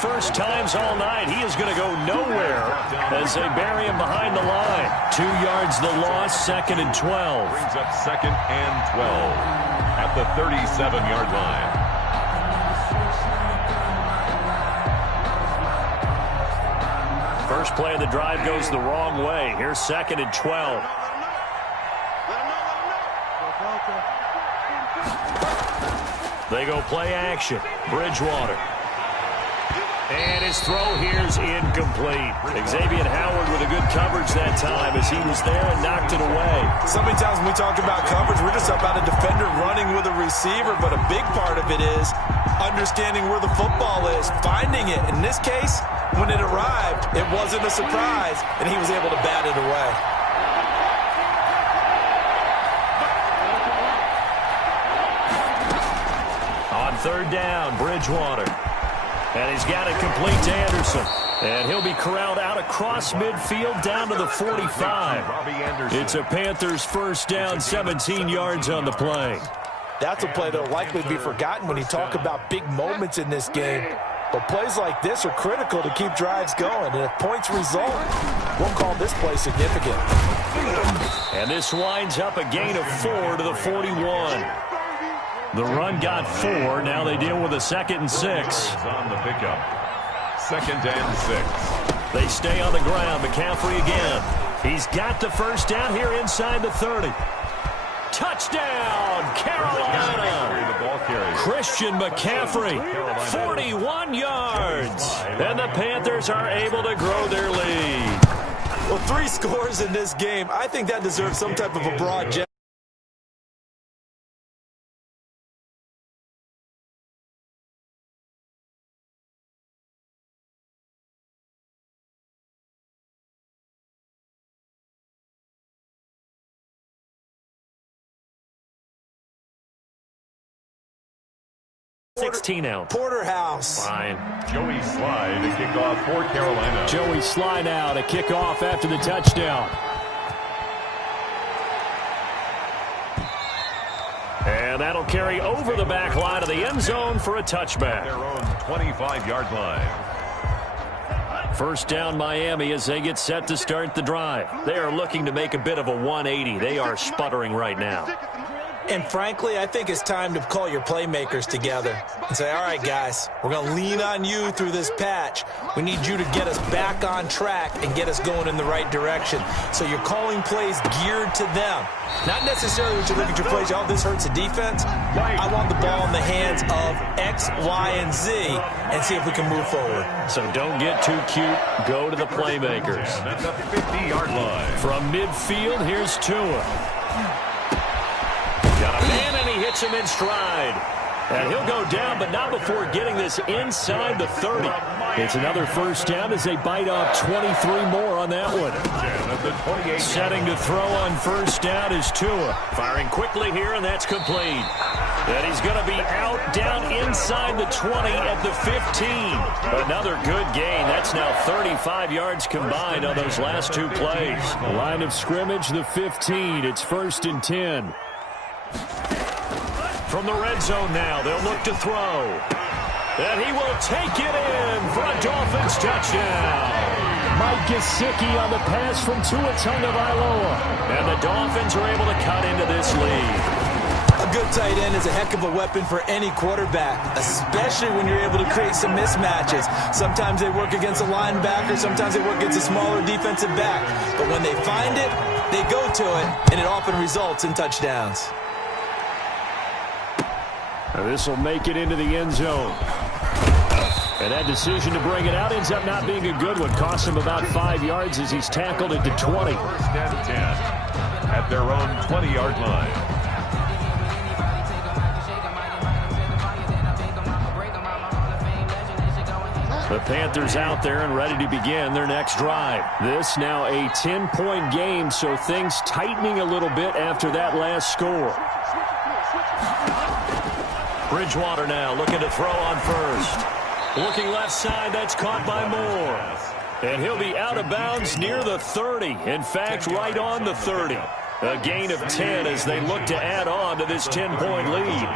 first times all night. He is going to go nowhere as they bury him behind the line. 2 yards the loss, 2nd and 12. Brings up 2nd and 12 at the 37-yard line. First play of the drive goes the wrong way. Here's 2nd and 12. They go play action. Bridgewater. And his throw here's incomplete. Xavier Howard with a good coverage that time as he was there and knocked it away. So many times when we talk about coverage, we're just about a defender running with a receiver, but a big part of it is understanding where the football is, finding it. In this case, when it arrived, it wasn't a surprise, and he was able to bat it away. On 3rd down, Bridgewater. And he's got it complete to Anderson. And he'll be corralled out across midfield down to the 45. It's a Panthers first down, 17 yards on the play. That's a play that will likely be forgotten when you talk about big moments in this game. But plays like this are critical to keep drives going. And if points result, we'll call this play significant. And this winds up a gain of 4 to the 41. The run got 4. Now they deal with a 2nd and 6. On the pickup. 2nd and 6. They stay on the ground. McCaffrey again. He's got the first down here inside the 30. Touchdown, Carolina. The ball carrier. Christian McCaffrey, 41 yards. And the Panthers are able to grow their lead. Well, 3 scores in this game. I think that deserves some type of a broad gesture. Porterhouse. Fine. Joey Slye to kick off for Carolina. Joey Slye now to kick off after the touchdown. And that'll carry over the back line of the end zone for a touchback. Their own 25-yard line. First down Miami as they get set to start the drive. They are looking to make a bit of a 180. They are sputtering right now. And frankly, I think it's time to call your playmakers together and say, all right, guys, we're going to lean on you through this patch. We need you to get us back on track and get us going in the right direction. So you're calling plays geared to them. Not necessarily when you look at your plays, oh, this hurts the defense. I want the ball in the hands of X, Y, and Z and see if we can move forward. So don't get too cute. Go to the playmakers. At the 50-yard line. From midfield, here's Tua. Got a man, and he hits him in stride. And he'll go down, but not before getting this inside the 30. It's another first down as they bite off 23 more on that one. Setting to throw on first down is Tua. Firing quickly here, and that's complete. And he's going to be out down inside the 20 at the 15. Another good gain. That's now 35 yards combined on those last 2 plays. Line of scrimmage, the 15. It's 1st and 10. From the red zone now, they'll look to throw. And he will take it in for a Dolphins touchdown. Mike Gesicki on the pass from Tua Tagovailoa. And the Dolphins are able to cut into this lead. A good tight end is a heck of a weapon for any quarterback, especially when you're able to create some mismatches. Sometimes they work against a linebacker, sometimes they work against a smaller defensive back. But when they find it, they go to it, and it often results in touchdowns. This will make it into the end zone. And that decision to bring it out ends up not being a good one. Costs him about 5 yards as he's tackled it to 20. 1st and 10 at their own 20-yard line. The Panthers out there and ready to begin their next drive. This now a 10-point game, so things tightening a little bit after that last score. Bridgewater now looking to throw on first. Looking left side, that's caught by Moore. And he'll be out of bounds near the 30. In fact, right on the 30. A gain of 10 as they look to add on to this 10-point lead.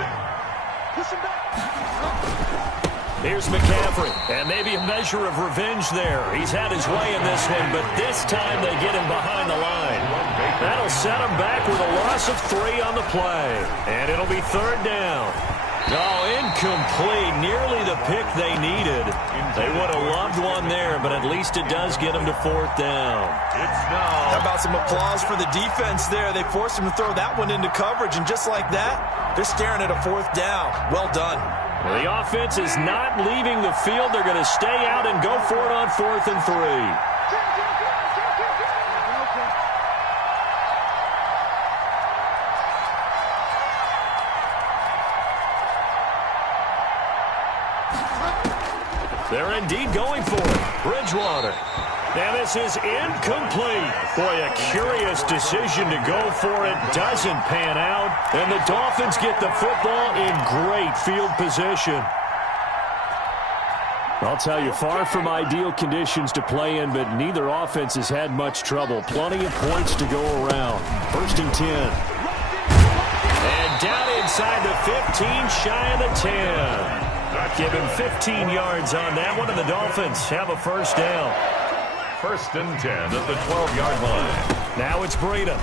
Here's McCaffrey, and maybe a measure of revenge there. He's had his way in this one, but this time they get him behind the line. That'll set him back with a loss of 3 on the play, and it'll be 3rd down. Oh, incomplete. Nearly the pick they needed. They would have loved one there, but at least it does get them to 4th down. How about some applause for the defense there? They forced him to throw that one into coverage, and just like that, they're staring at a 4th down. Well done. Well, the offense is not leaving the field. They're going to stay out and go for it on 4th and 3. They're indeed going for it. Bridgewater. And this is incomplete. Boy, a curious decision to go for it. Doesn't pan out. And the Dolphins get the football in great field position. I'll tell you, far from ideal conditions to play in, but neither offense has had much trouble. Plenty of points to go around. 1st and 10. And down inside the 15, shy of the 10. Give him 15 yards on that one, and the Dolphins have a 1st down. 1st and 10 at the 12-yard line. Now it's Breida.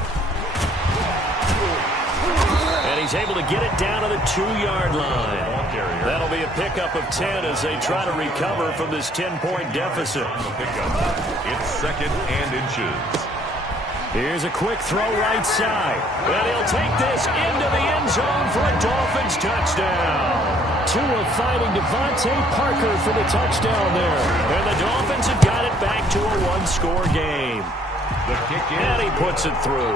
And he's able to get it down to the 2-yard line. That'll be a pickup of 10 as they try to recover from this 10-point deficit. It's 2nd and inches. Here's a quick throw right side. And he'll take this into the end zone for a Dolphins touchdown. Tua fighting Devontae Parker for the touchdown there. And the Dolphins have got it back to a 1-score game. The kick in. And he puts it through.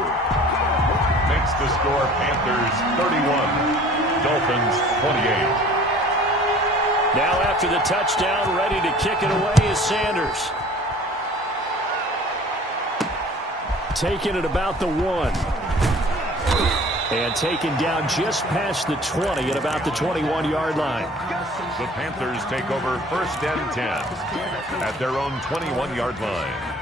Makes the score Panthers 31, Dolphins 28. Now after the touchdown, ready to kick it away is Sanders. Taking it about the 1. And taken down just past the 20 at about the 21-yard line. The Panthers take over 1st and 10 at their own 21-yard line.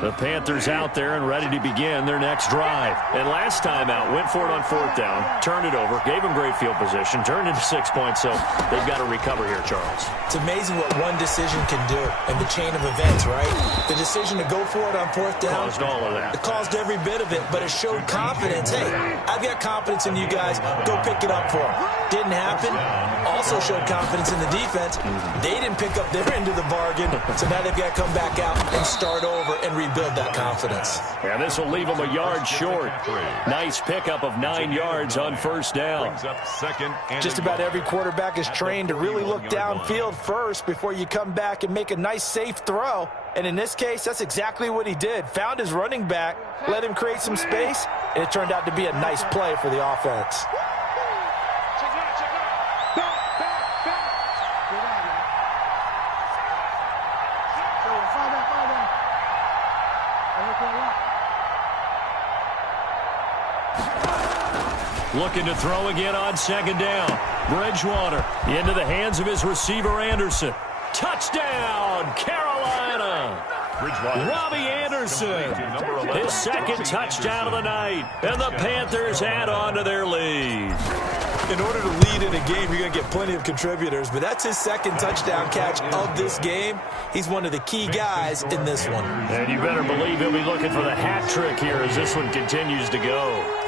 The Panthers out there and ready to begin their next drive. And last time out, went for it on 4th down, turned it over, gave them great field position, turned into 6 points, so they've got to recover here, Charles. It's amazing what one decision can do in the chain of events, right? The decision to go for it on 4th down. Caused all of that. It caused every bit of it, but it showed confidence. Hey, I've got confidence in you guys. Go pick it up for them. Didn't happen. Also showed confidence in the defense. They didn't pick up their end of the bargain, so now they've got to come back out and start over and rebuild that confidence. And this will leave them a yard short. Nice pickup of 9 yards on 1st down. Just about every quarterback is trained to really look downfield first before you come back and make a nice, safe throw. And in this case, that's exactly what he did. Found his running back, let him create some space, and it turned out to be a nice play for the offense. Looking to throw again on 2nd down. Bridgewater into the hands of his receiver, Anderson. Touchdown, Carolina. Robbie Anderson, his 2nd touchdown of the night. And the Panthers add on to their lead. In order to lead in a game, you're going to get plenty of contributors, but that's his 2nd touchdown catch of this game. He's one of the key guys in this one. And you better believe he'll be looking for the hat trick here as this one continues to go.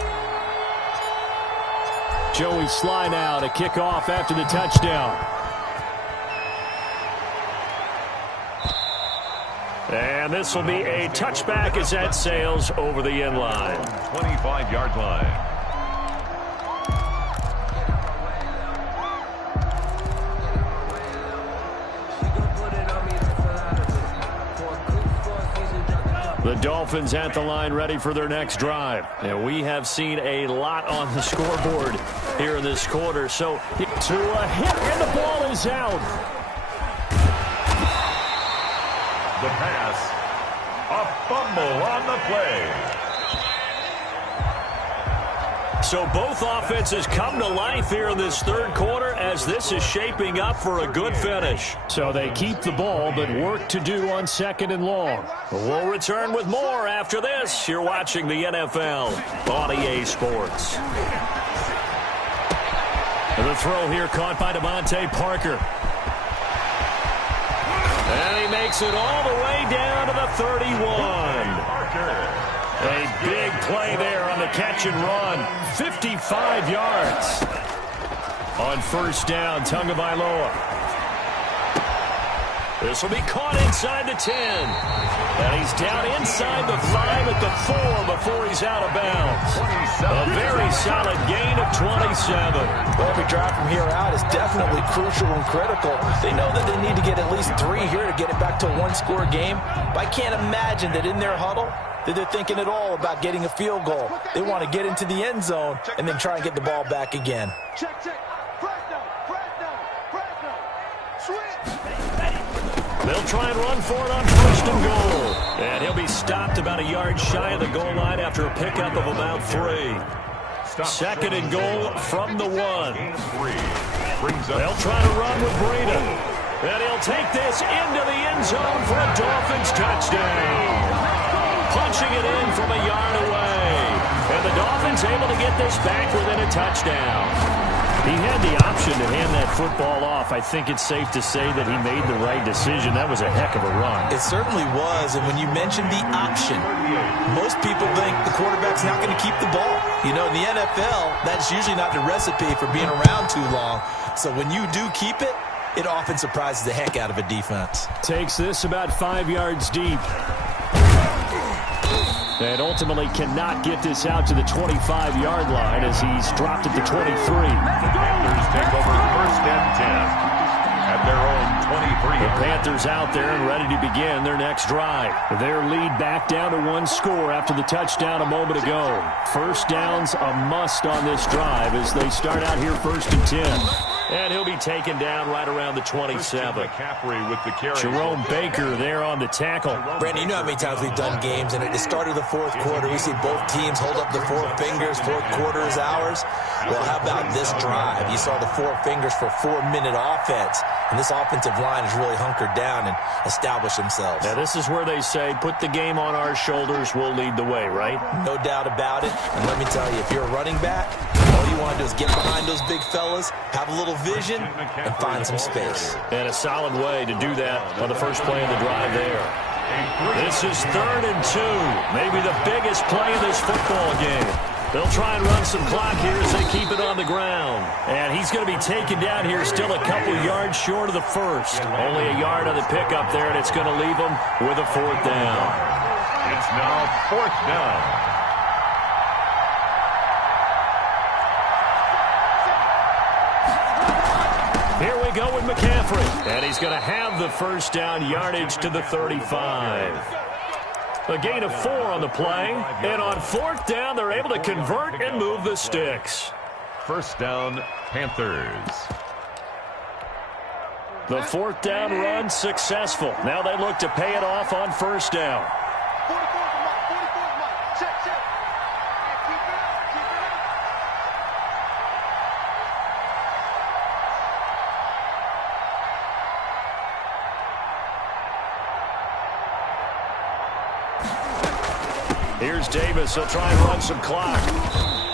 Joey Sly now to kick off after the touchdown. And this will be a touchback as that sails over the end line. 25-yard line. The Dolphins at the line ready for their next drive. And we have seen a lot on the scoreboard here in this quarter. So to a hit, and the ball is out. The pass. A fumble on the play. So both offenses come to life here in this 3rd quarter as this is shaping up for a good finish. So they keep the ball, but work to do on 2nd and long. We'll return with more after this. You're watching the NFL on EA Sports. The throw here caught by Devontae Parker. And he makes it all the way down to the 31. A big play there on the catch and run. 55 yards. On first down, Tagovailoa. This will be caught inside the 10. And he's down inside the 5 at the 4 before he's out of bounds. A very solid gain of 27. Well, every drive from here out is definitely crucial and critical. They know that they need to get at least 3 here to get it back to a one-score game. But I can't imagine that in their huddle that they're thinking at all about getting a field goal. They want to get into the end zone and then try and get the ball back again. They'll try and run for it on first and goal. And he'll be stopped about a yard shy of the goal line after a pickup of about 3. Second and goal from the 1. They'll try to run with Breida. And he'll take this into the end zone for a Dolphins touchdown. Punching it in from a yard away. And the Dolphins able to get this back within a touchdown. He had the option to hand that football off. I think it's safe to say that he made the right decision. That was a heck of a run. It certainly was. And when you mentioned the option, most people think the quarterback's not going to keep the ball. You know, in the NFL, that's usually not the recipe for being around too long. So when you do keep it, it often surprises the heck out of a defense. Takes this about 5 yards deep. And ultimately cannot get this out to the 25-yard line as he's dropped at the 23. Panthers take over first and 10 at their own 23. The Panthers out there and ready to begin their next drive. Their lead back down to 1 score after the touchdown a moment ago. First down's a must on this drive as they start out here first and 10. And he'll be taken down right around the 27. Jerome Baker there on the tackle. Brandon, you know how many times we've done games, and at the start of the fourth quarter, we see both teams hold up the 4 fingers, fourth quarter is ours. Well, how about this drive? You saw the 4 fingers for 4-minute offense, and this offensive line has really hunkered down and established themselves. Now, this is where they say, put the game on our shoulders, we'll lead the way, right? No doubt about it. And let me tell you, if you're a running back, all you want to do is get behind those big fellas, have a little vision, and find some space. And a solid way to do that on the first play of the drive there. This is 3rd and 2. Maybe the biggest play of this football game. They'll try and run some clock here as they keep it on the ground. And he's going to be taken down here still a couple yards short of the first. Only a yard on the pickup there, and it's going to leave him with a 4th down. It's now 4th down. Here we go with McCaffrey. And he's going to have the first down yardage to the 35. A gain of 4 on the play. And on 4th down, they're able to convert and move the sticks. First down, Panthers. The 4th down run successful. Now they look to pay it off on first down. Here's Davis. He'll try and run some clock.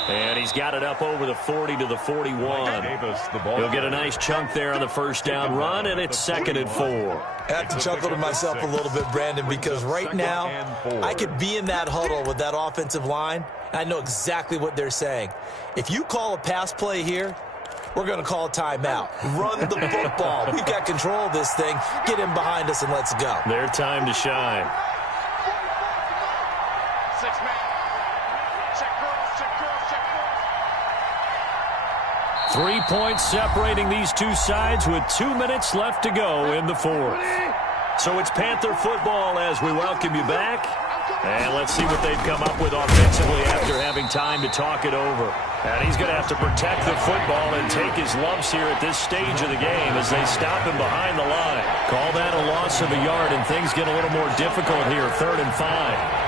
And he's got it up over the 40 to the 41. He'll get a nice chunk there on the first down run, and it's 2nd and 4. I have to chuckle to myself a little bit, Brandon, because right now I could be in that huddle with that offensive line, and I know exactly what they're saying. If you call a pass play here, we're going to call a timeout. Run the football. We've got control of this thing. Get him behind us and let's go. Their time to shine. 3 points separating these two sides with 2 minutes left to go in the 4th. So it's Panther football as we welcome you back. And let's see what they've come up with offensively after having time to talk it over. And he's going to have to protect the football and take his lumps here at this stage of the game as they stop him behind the line. Call that a loss of a yard, and things get a little more difficult here, 3rd and 5.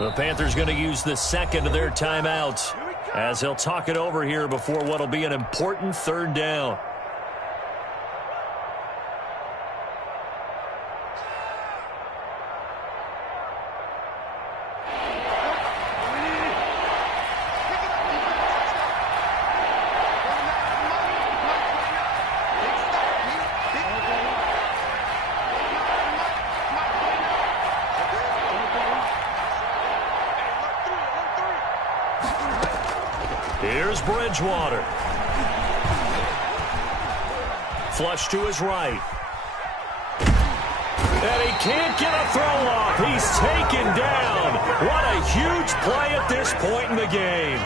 The Panthers going to use the second of their timeouts as they'll talk it over here before what will be an important third down. Here's Bridgewater. Flush to his right. And he can't get a throw off. He's taken down. What a huge play at this point in the game.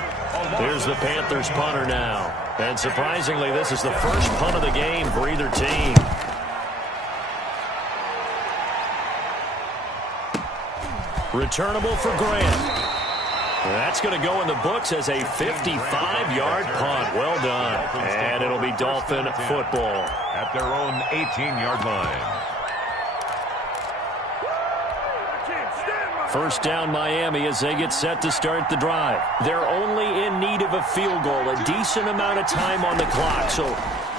Here's the Panthers punter now. And surprisingly, this is the first punt of the game for either team. Returnable for Grant. That's going to go in the books as a 55-yard punt. Well done. And it'll be Dolphin football at their own 18-yard line. First down Miami as they get set to start the drive. They're only in need of a field goal, a decent amount of time on the clock. So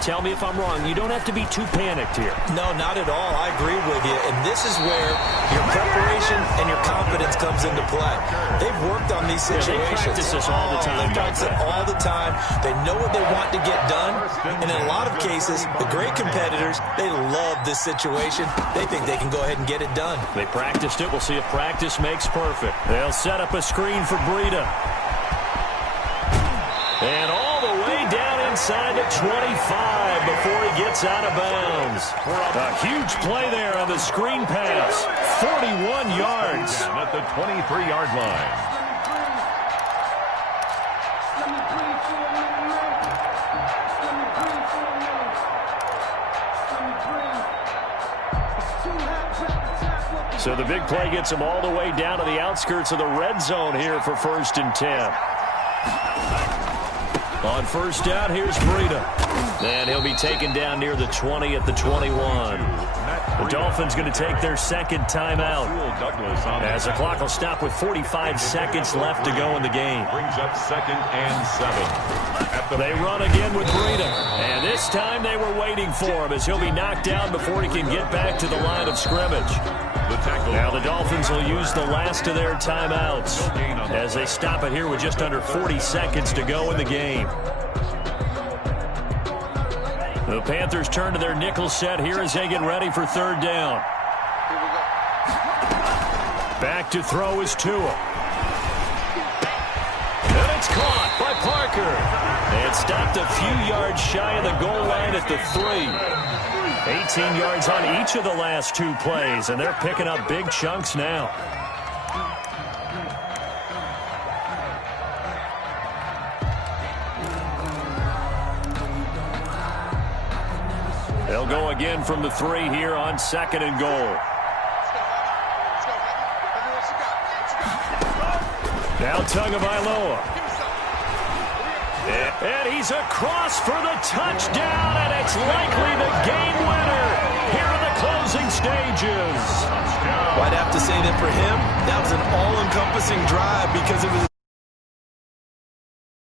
tell me if I'm wrong. You don't have to be too panicked here. No, not at all. I agree with you. And this is where your preparation and your confidence comes into play. They've worked on these situations. They practice this all the time. They practice it all the time. They know what they want to get done. And in a lot of cases, the great competitors, they love this situation. They think they can go ahead and get it done. They practiced it. We'll see if practice makes perfect. They'll set up a screen for Breida. And all the way down inside the 25 before he gets out of bounds. A huge play there on the screen pass. 41 yards. At the 23-yard line. So the big play gets him all the way down to the outskirts of the red zone here for 1st and 10. On first down, here's Breida. And he'll be taken down near the 20 at the 21. The Dolphins going to take their second timeout as the clock will stop with 45 seconds left to go in the game. Brings up 2nd and 7. They run again with Breida. And this time they were waiting for him as he'll be knocked down before he can get back to the line of scrimmage. Now the Dolphins will use the last of their timeouts as they stop it here with just under 40 seconds to go in the game. The Panthers turn to their nickel set here as they get ready for third down. Back to throw is Tua. And it's caught by Parker. And stopped a few yards shy of the goal line at the 3. 18 yards on each of the last 2 plays, and they're picking up big chunks now. They'll go again from the 3 here on 2nd and goal. Now Tagovailoa. And he's across for the touchdown, and it's likely the game winner here in the closing stages. Well, I'd have to say that for him, that was an all-encompassing drive because it was